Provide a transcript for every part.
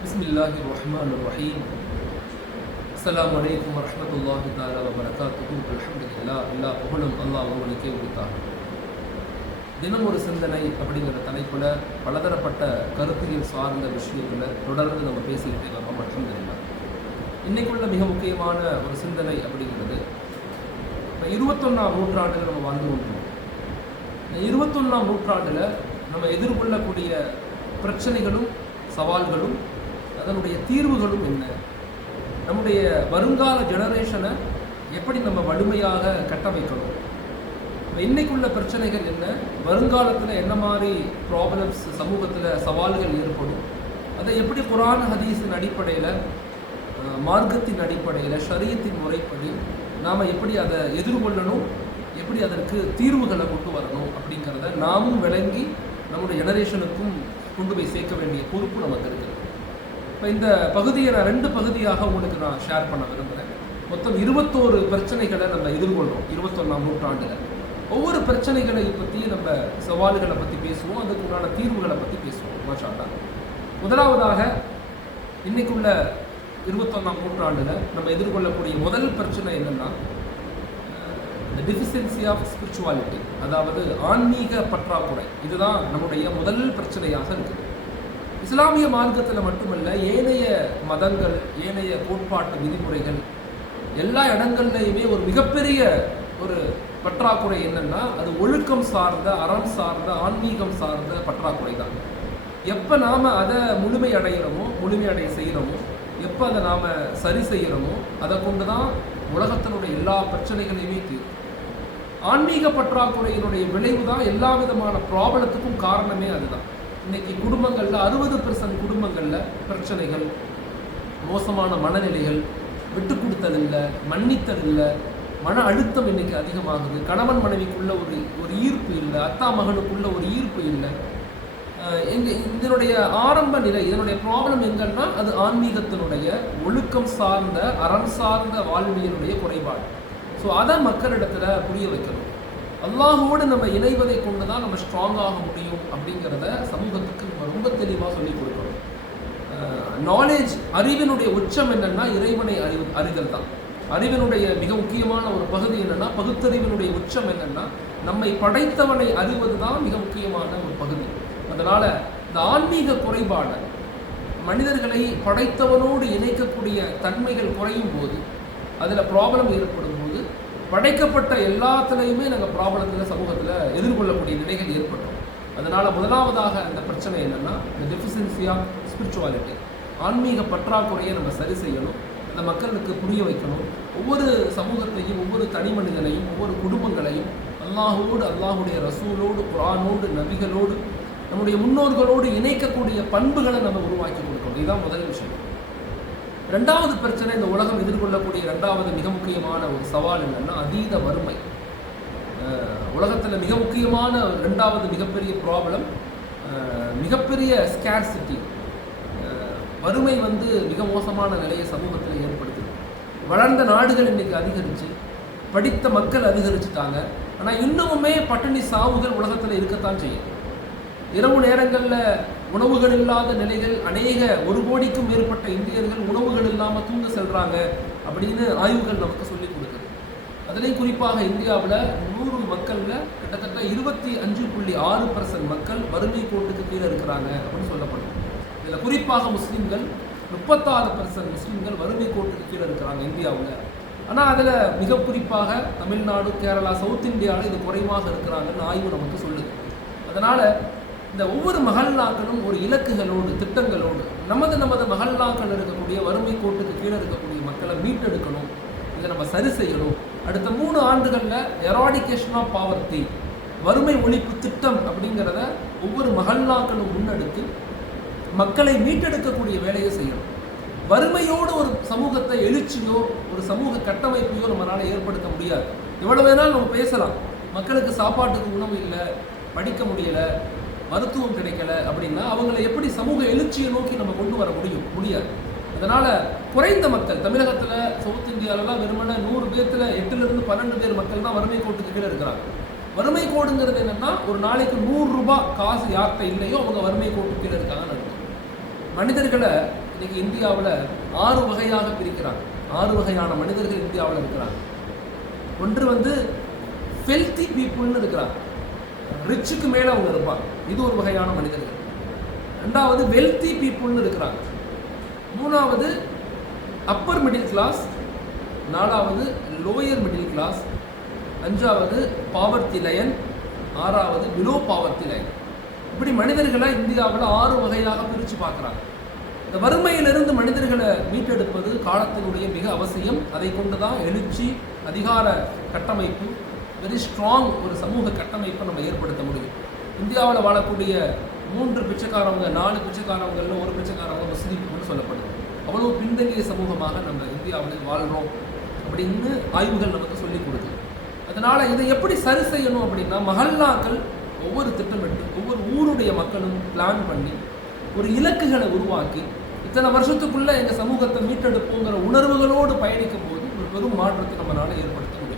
பிஸ்மில்லாஹி ரஹ்மான் ரஹீம் அஸ்லாம் வலைக்கம் வரமத்துல்லாஹி தாலா வபரகாத்துக்கு அலமதுல்லா எல்லா புகழும் அல்லாஹ் அவங்களுக்கே கொடுத்தார் தினம் ஒரு சிந்தனை அப்படிங்கிற தலைப்பில் பலதரப்பட்ட கருத்தியல் சார்ந்த விஷயங்களை தொடர்ந்து நம்ம பேசிக்கிட்டே நம்ம மட்டும் தெரியும் இன்றைக்குள்ள மிக முக்கியமான ஒரு சிந்தனை அப்படிங்கிறது இப்போ இருபத்தொன்னாம் நூற்றாண்டில் நம்ம வாழ்ந்து கொண்டிருக்கோம். இந்த இருபத்தொன்னாம் நூற்றாண்டில் நம்ம எதிர்கொள்ளக்கூடிய பிரச்சனைகளும் சவால்களும் அதனுடைய தீர்வுகளும் என்ன? நம்முடைய வருங்கால ஜெனரேஷனை எப்படி நம்ம வலிமையாக கட்டமைக்கணும் இப்ப இன்னைக்குள்ள பிரச்சனைகள் என்ன? வருங்காலத்தில் என்ன மாதிரி ப்ராப்ளம்ஸ் சமூகத்தில் சவால்கள் ஏற்படும்? அதை எப்படி குரான் ஹதீஸின் அடிப்படையில் மார்க்கத்தின் அடிப்படையில் ஷரியத்தின் முறைப்படி நாம் எப்படி அதை எதிர்கொள்ளணும்? எப்படி அதற்கு தீர்வுகளை கொண்டு வரணும்? அப்படிங்கிறத நாமும் விளங்கி நம்முடைய ஜெனரேஷனுக்கும் கொண்டு போய் சேர்க்க வேண்டிய பொறுப்பு நமக்கு இப்போ இந்த பகுதியை நான் ரெண்டு பகுதியாக உங்களுக்கு நான் ஷேர் பண்ண விரும்புகிறேன் மொத்தம் இருபத்தோரு பிரச்சனைகளை நம்ம எதிர்கொள்கிறோம் இருபத்தொன்னாம் நூற்றாண்டில். ஒவ்வொரு பிரச்சனைகளை பற்றி நம்ம சவால்களை பற்றி பேசுவோம் அதுக்கு உண்டான தீர்வுகளை பற்றி பேசுவோம் மாஷாட்டா முதலாவதாக இன்றைக்குள்ள இருபத்தொன்னாம் நூற்றாண்டில் நம்ம எதிர்கொள்ளக்கூடிய முதல் பிரச்சனை என்னென்னா the ஆஃப் ஸ்பிரிச்சுவாலிட்டி அதாவது ஆன்மீக பற்றாக்குறை. இதுதான் நம்முடைய முதல் பிரச்சனையாக இருக்குது. இஸ்லாமிய மார்க்கத்தில் மட்டுமல்ல ஏனைய மதங்கள் ஏனைய கோட்பாட்டு விதிமுறைகள் எல்லா இடங்கள்லையுமே ஒரு மிகப்பெரிய ஒரு பற்றாக்குறை என்னன்னா அது ஒழுக்கம் சார்ந்த அறம் சார்ந்த ஆன்மீகம் சார்ந்த பற்றாக்குறை தான் எப்போ நாம் அதை முழுமை அடைகிறோமோ முழுமை அடைய செய்கிறோமோ எப்போ அதை நாம் சரி செய்கிறோமோ அதை கொண்டு தான் உலகத்தினுடைய எல்லா பிரச்சனைகளையுமே தீரும். ஆன்மீக பற்றாக்குறையினுடைய விளைவு தான் எல்லா விதமான ப்ராப்ளத்துக்கும் காரணமே அதுதான். இன்னைக்கு குடும்பங்களில் அறுபது பெர்சன்ட் குடும்பங்களில் பிரச்சனைகள் மோசமான மனநிலைகள் விட்டு கொடுத்தல் இல்லை மன்னித்தல் இல்லை மன அழுத்தம் இன்னைக்கு அதிகமாகுது. கணவன் மனைவிக்குள்ள ஒரு ஒரு ஈர்ப்பு இல்லை அத்தா மகனுக்குள்ள ஒரு ஈர்ப்பு இல்லை. எங்க இதனுடைய ஆரம்ப நிலை இதனுடைய ப்ராப்ளம் எங்கன்னா அது ஆன்மீகத்தினுடைய ஒழுக்கம் சார்ந்த அறம் சார்ந்த வாழ்வியலுடைய குறைபாடு. ஸோ அதை மக்களிடத்துல புரிய வைக்கணும். அல்லாஹோடு நம்ம இணைவதை கொண்டு தான் நம்ம ஸ்ட்ராங் ஆக முடியும் அப்படிங்கிறத சமூகத்துக்கு நம்ம ரொம்ப தெளிவாக சொல்லிக் கொடுக்கணும். நாலேஜ் அறிவினுடைய உச்சம் என்னன்னா இறைவனை அறிவு அறிதல் தான். அறிவினுடைய மிக முக்கியமான ஒரு பகுதி என்னென்னா பகுத்தறிவினுடைய உச்சம் என்னன்னா நம்மை படைத்தவனை அறிவது தான் மிக முக்கியமான ஒரு பகுதி. அதனால் இந்த ஆன்மீக குறைபாடு மனிதர்களை படைத்தவனோடு இணைக்கக்கூடிய தன்மைகள் குறையும் போது அதில் ப்ராப்ளம் ஏற்படும் போது படைக்கப்பட்ட எல்லாத்துலேயுமே நாங்கள் ப்ராப்ளத்தில் சமூகத்தில் எதிர்கொள்ளக்கூடிய நிலைகள் ஏற்பட்டோம். அதனால் முதலாவதாக அந்த பிரச்சனை என்னென்னா இந்த டெஃபிஷியன்சி ஆஃப் ஸ்பிரிச்சுவாலிட்டி ஆன்மீக பற்றாக்குறையை நம்ம சரி செய்யணும் அந்த மக்களுக்கு புரிய வைக்கணும். ஒவ்வொரு சமூகத்தையும் ஒவ்வொரு தனி மனிதனையும் ஒவ்வொரு குடும்பங்களையும் அல்லாஹோடு அல்லாஹுடைய ரசூலோடு குரானோடு நபிகளோடு நம்முடைய முன்னோர்களோடு இணைக்கக்கூடிய பண்புகளை நம்ம உருவாக்கி கொடுக்கணும். இதுதான் முதல் விஷயம். ரெண்டாவது பிரச்சனை இந்த உலகம் எதிர்கொள்ளக்கூடிய ரெண்டாவது மிக முக்கியமான ஒரு சவால் என்னென்னா அதீத வறுமை. உலகத்தில் மிக முக்கியமான ரெண்டாவது மிகப்பெரிய ப்ராப்ளம் மிகப்பெரிய ஸ்கேர்சிட்டி வறுமை வந்து மிக மோசமான நிலையை சமூகத்தில் ஏற்படுத்துது. வளர்ந்த நாடுகள் இன்றைக்கி அதிகரித்து படித்த மக்கள் அதிகரிச்சுட்டாங்க. ஆனால் இன்னமுமே பட்டினி சாவுகள் உலகத்தில் இருக்கத்தான் செய்யும் இரவு நேரங்களில் உணவுகள் இல்லாத நிலைகள் அநேக ஒரு கோடிக்கும் மேற்பட்ட இந்தியர்கள் உணவுகள் இல்லாமல் தூங்க செல்றாங்க அப்படின்னு ஆய்வுகள் நமக்கு சொல்லி கொடுக்குது. அதுலேயும் குறிப்பாக இந்தியாவில் நூறு மக்களில் கிட்டத்தட்ட இருபத்தி அஞ்சு புள்ளி ஆறு பர்சன்ட் மக்கள் வறுமை கோட்டுக்கு கீழே இருக்கிறாங்க அப்படின்னு சொல்லப்படுது இதில் குறிப்பாக முஸ்லீம்கள் முப்பத்தாறு பர்சன்ட் முஸ்லீம்கள் வறுமை கோட்டுக்கு கீழே இருக்கிறாங்க இந்தியாவில். ஆனால் அதில் மிக குறிப்பாக தமிழ்நாடு கேரளா சவுத் இந்தியாவில் இது குறைவாக இருக்கிறாங்கன்னு ஆய்வு நமக்கு சொல்லுது. அதனால் இந்த ஒவ்வொரு மகல்லாக்களும் ஒரு இலக்குகளோடு திட்டங்களோடு நமது நமது மகல்லாக்கள் இருக்கக்கூடிய வறுமை கோட்டுக்கு கீழே இருக்கக்கூடிய மக்களை மீட்டெடுக்கணும். இதை நம்ம சரி செய்யணும். அடுத்த மூணு ஆண்டுகளில் எராடிகேஷன் ஆஃப் பாவர்த்தி வறுமை ஒழிப்பு திட்டம் அப்படிங்கிறத ஒவ்வொரு மகல்லாக்களும் முன்னெடுத்து மக்களை மீட்டெடுக்கக்கூடிய வேலையை செய்யணும். வறுமையோடு ஒரு சமூகத்தை எழுச்சியோ ஒரு சமூக கட்டமைப்பையோ நம்மளால் ஏற்படுத்த முடியாது. எவ்வளோ வேணாலும் நம்ம பேசலாம். மக்களுக்கு சாப்பாட்டுக்கு உணவு இல்லை படிக்க முடியலை மருத்துவம் கிடைக்கல அப்படின்னா அவங்களை எப்படி சமூக எழுச்சியை நோக்கி நம்ம கொண்டு வர முடியும்? முடியாது. அதனால குறைந்த மக்கள் தமிழகத்தில் சவுத் இந்தியாவிலலாம் வெறுமனே நூறு பேர்த்தில் எட்டுலேருந்து பன்னெண்டு பேர் மக்கள் தான் வறுமை கோட்டுக்கு கீழே இருக்கிறாங்க. வறுமை கோடுங்கிறது என்னென்னா ஒரு நாளைக்கு நூறுரூபா காசு யார்கிட்ட இல்லையோ அவங்க வறுமை கோட்டுக்கு கீழே இருக்காங்கன்னு இருக்கும் மனிதர்களை இன்னைக்கு இந்தியாவில் ஆறு வகையாக பிரிக்கிறாங்க. ஆறு வகையான மனிதர்கள் இந்தியாவில் இருக்கிறாங்க. ஒன்று வந்து ஃபெல்த்தி பீப்புள்னு இருக்கிறாங்க. ரிச்சுக்கு மேலே அவங்க இருப்பாங்க. இது ஒரு வகையான மனிதர்கள். ரெண்டாவது வெல்த்தி பீப்புள்னு இருக்கிறாங்க. மூணாவது அப்பர் மிடில் கிளாஸ் நாலாவது லோயர் மிடில் கிளாஸ் அஞ்சாவது பாவர்த்தி லயன் ஆறாவது பிலோ பாவர்த்தி லயன் இப்படி மனிதர்களை இந்தியாவில் ஆறு வகையாக பிரித்து பார்க்குறாங்க. இந்த வறுமையிலிருந்து மனிதர்களை மீட்டெடுப்பது காலத்தினுடைய மிக அவசியம். அதை கொண்டு தான் எழுச்சி அதிகார கட்டமைப்பு வெரி ஸ்ட்ராங் ஒரு சமூக கட்டமைப்பை நம்ம ஏற்படுத்த முடியும். இந்தியாவில் வாழக்கூடிய மூன்று பிச்சைக்காரவங்க நாலு பிச்சைக்காரவங்களில் ஒரு பிச்சைக்காரவங்க முஸ்லீம்னு சொல்லப்படுது. அவ்வளோ பின்தங்கிய சமூகமாக நம்ம இந்தியாவில் வாழ்கிறோம் அப்படின்னு ஆய்வுகள் நமக்கு சொல்லிக் கொடுக்குது. அதனால் இதை எப்படி சரி செய்யணும் அப்படின்னா மஹல்லாக்கள் ஒவ்வொரு திட்டமிட்டு ஒவ்வொரு ஊருடைய மக்களும் பிளான் பண்ணி ஒரு இலக்குகளை உருவாக்கி இத்தனை வருஷத்துக்குள்ளே எங்கள் சமூகத்தை மீட்டெடுப்போங்கிற உணர்வுகளோடு பயணிக்கும் போது ஒரு பெரும் மாற்றத்தை நம்மளால் ஏற்படுத்தணும்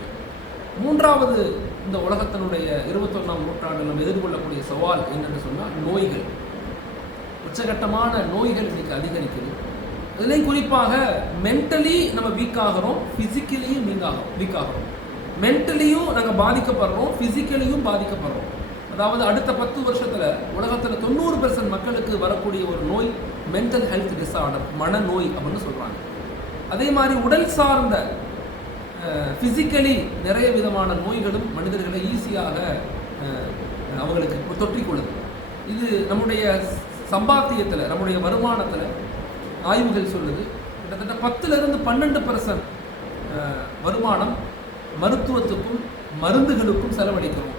மூன்றாவது இந்த உலகத்தினுடைய இருபத்தொன்னாம் நூற்றாண்டில் நம்ம எதிர்கொள்ளக்கூடிய சவால் என்னென்று சொன்னால் நோய்கள். உச்சகட்டமான நோய்கள் இன்னைக்கு அதிகரிக்குது. இதுலேயும் குறிப்பாக மென்டலி நம்ம வீக் ஆகிறோம் ஃபிசிக்கலியும் வீக் ஆகும் வீக் ஆகிறோம். மென்டலியும் நாங்கள் பாதிக்கப்படுறோம் ஃபிசிக்கலியும் பாதிக்கப்படுறோம். அதாவது அடுத்த பத்து வருஷத்தில் உலகத்தில் தொண்ணூறு பெர்சன்ட் மக்களுக்கு வரக்கூடிய ஒரு நோய் மென்டல் ஹெல்த் டிஸார்டர் மனநோய் அப்படின்னு சொல்கிறாங்க அதே மாதிரி உடல் சார்ந்த ஃபிசிக்கலி நிறைய விதமான நோய்களும் மனிதர்களை ஈஸியாக அவங்களுக்கு தொற்றிக்கொள்ளுது. இது நம்முடைய சம்பாத்தியத்தில் நம்முடைய வருமானத்தில் ஆய்வுகள் சொல்லுது. கிட்டத்தட்ட பத்துலேருந்து பன்னெண்டு பர்சன்ட் வருமானம் மருத்துவத்துக்கும் மருந்துகளுக்கும் செலவழிக்கிறோம்.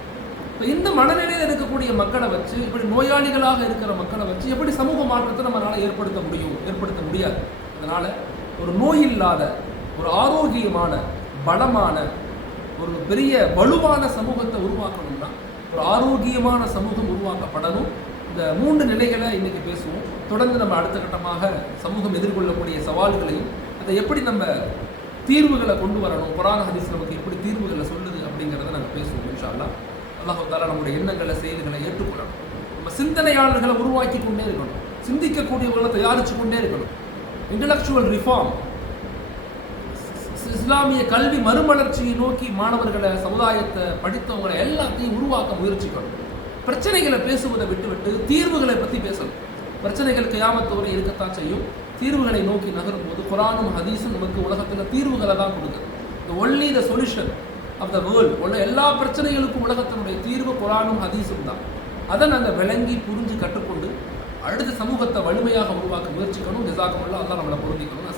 இப்போ இந்த மனநிலையில் இருக்கக்கூடிய மக்களை வச்சு இப்படி நோயாளிகளாக இருக்கிற மக்களை வச்சு எப்படி சமூக மாற்றத்தை நம்மளால் ஏற்படுத்த முடியும் ஏற்படுத்த முடியாது. அதனால் ஒரு நோய் இல்லாத ஒரு ஆரோக்கியமான பலமான ஒரு பெரிய வலுவான சமூகத்தை உருவாக்கணும்னா ஒரு ஆரோக்கியமான சமூகம் உருவாக்கப்படணும். இந்த மூன்று நிலைகளை இன்னைக்கு பேசுவோம். தொடர்ந்து நம்ம அடுத்த கட்டமாக சமூகம் எதிர்கொள்ளக்கூடிய சவால்களையும் அதை எப்படி நம்ம தீர்வுகளை கொண்டு வரணும் குரான் ஹதீஸ் நமக்கு எப்படி தீர்வுகளை சொல்லுது அப்படிங்கிறத நாங்கள் பேசுவோம் இன்ஷால்லா அல்லாஹ் நம்முடைய எண்ணங்களை செயல்களை ஏற்றுக்கொள்ளணும். நம்ம சிந்தனையாளர்களை உருவாக்கி கொண்டே இருக்கணும். சிந்திக்கக்கூடியவர்களை தயாரித்து கொண்டே இருக்கணும். இன்டலெக்சுவல் ரிஃபார்ம் இஸ்லாமிய கல்வி மறுமலர்ச்சியை நோக்கி மாணவர்களை சமுதாயத்தை படித்தவங்களை எல்லாத்தையும் உருவாக்க முயற்சிக்கணும். பிரச்சனைகளை பேசுவதை விட்டுவிட்டு தீர்வுகளை பற்றி பேசணும். பிரச்சனைகள் கியாமத்து இருக்கத்தான் செய்யும். தீர்வுகளை நோக்கி நகரும் போது குரானும் ஹதீஸும் நமக்கு உலகத்தில் தீர்வுகளை தான் கொடுக்குது. The only the solution of the world உள்ள எல்லா பிரச்சனைகளுக்கும் உலகத்தினுடைய தீர்வு குரானும் ஹதீஸும் தான். அதை நாங்கள் விளங்கி புரிஞ்சு கற்றுக்கொண்டு அடுத்த சமூகத்தை வலிமையாக உருவாக்க முயற்சிக்கணும். ஜிசாக்கமுல்லா அதான் நம்மளை பொருந்திக்கணும்.